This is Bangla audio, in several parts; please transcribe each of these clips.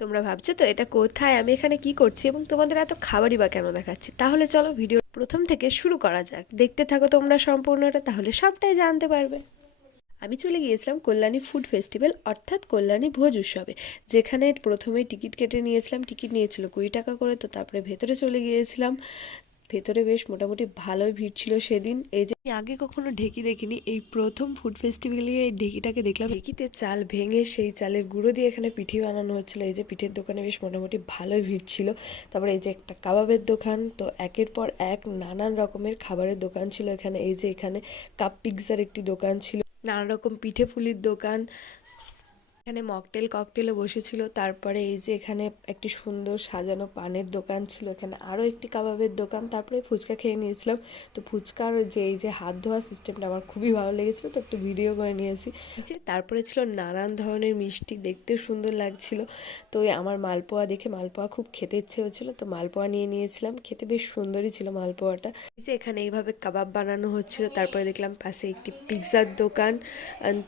তোমরা ভাবছো তো এটা কোথায়, আমি এখানে কি করছি এবং তোমাদের এত খাবারই বা কেন দেখাচ্ছি। তাহলে চলো ভিডিও প্রথম থেকে শুরু করা যাক, দেখতে থাকো তোমরা সম্পূর্ণটা, তাহলে সবটাই জানতে পারবে। আমি চলে গিয়েছিলাম কল্যাণী ফুড ফেস্টিভ্যাল অর্থাৎ কল্যাণী ভোজ উৎসবে, যেখানে প্রথমে টিকিট কেটে নিয়েছিলাম। টিকিট নিয়েছিল 20 টাকা করে। তো তারপরে ভেতরে চলে গিয়েছিলাম। ভেতরে বেশ মোটামুটি ভালোই ভিড় ছিল সেদিন। এই যে আমি আগে কখনো ঢেকি দেখিনি, এই প্রথম ফুড ফেস্টিভ্যালে এই ঢেকিটাকে দেখলাম। ঢেকিতে চাল ভেঙে সেই চালের গুঁড়ো দিয়ে এখানে পিঠে বানানো হচ্ছিল। এই যে পিঠের দোকানে বেশ মোটামুটি ভালোই ভিড় ছিল। তারপরে এই যে একটা কাবাবের দোকান, তো একের পর এক নানান রকমের খাবারের দোকান ছিল এখানে। এই যে এখানে কাপ পিৎজার একটি দোকান ছিল, নানা রকম পিঠে পুলির দোকান, এখানে মকটেল ককটেলও বসেছিল। তারপরে এই যে এখানে একটি সুন্দর সাজানো পানের দোকান ছিল, এখানে আরও একটি কাবাবের দোকান। তারপরে ফুচকা খেয়ে নিয়েছিলাম। তো ফুচকার যে এই যে হাত ধোয়া সিস্টেমটা আমার খুবই ভালো লেগেছিলো, তো একটু ভিডিও করে নিয়েছি। তারপরে ছিল নানান ধরনের মিষ্টি, দেখতেও সুন্দর লাগছিল। তো আমার মালপোয়া দেখে মালপোয়া খুব খেতে ইচ্ছে হচ্ছিলো, তো মালপোয়া নিয়ে নিয়েছিলাম। খেতে বেশ সুন্দরই ছিল মালপোয়াটা। এই যে এখানে এইভাবে কাবাব বানানো হচ্ছিল। তারপরে দেখলাম পাশে একটি পিৎজার দোকান।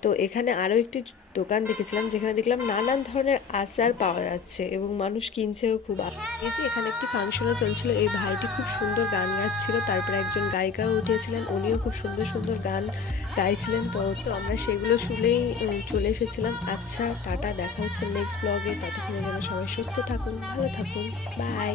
তো এখানে আরও একটি দোকান দেখেছিলাম, যেখানে দেখলাম নানান ধরনের আচার পাওয়া যাচ্ছে এবং মানুষ কিনছেও খুব। এই যে এখানে একটি ফাংশনও চলছিল, এই ভাইটি খুব সুন্দর গান গাচ্ছিল। তারপরে একজন গায়িকাও উঠেছিলেন, উনিও খুব সুন্দর সুন্দর গান গাইছিলেন। তো আমরা সেগুলো শুনেই চলে এসেছিলাম। আচ্ছা, টাটা, দেখা হচ্ছে নেক্সট ব্লগে। ততক্ষণে যেন সবাই সুস্থ থাকুন, ভালো থাকুন, বাই।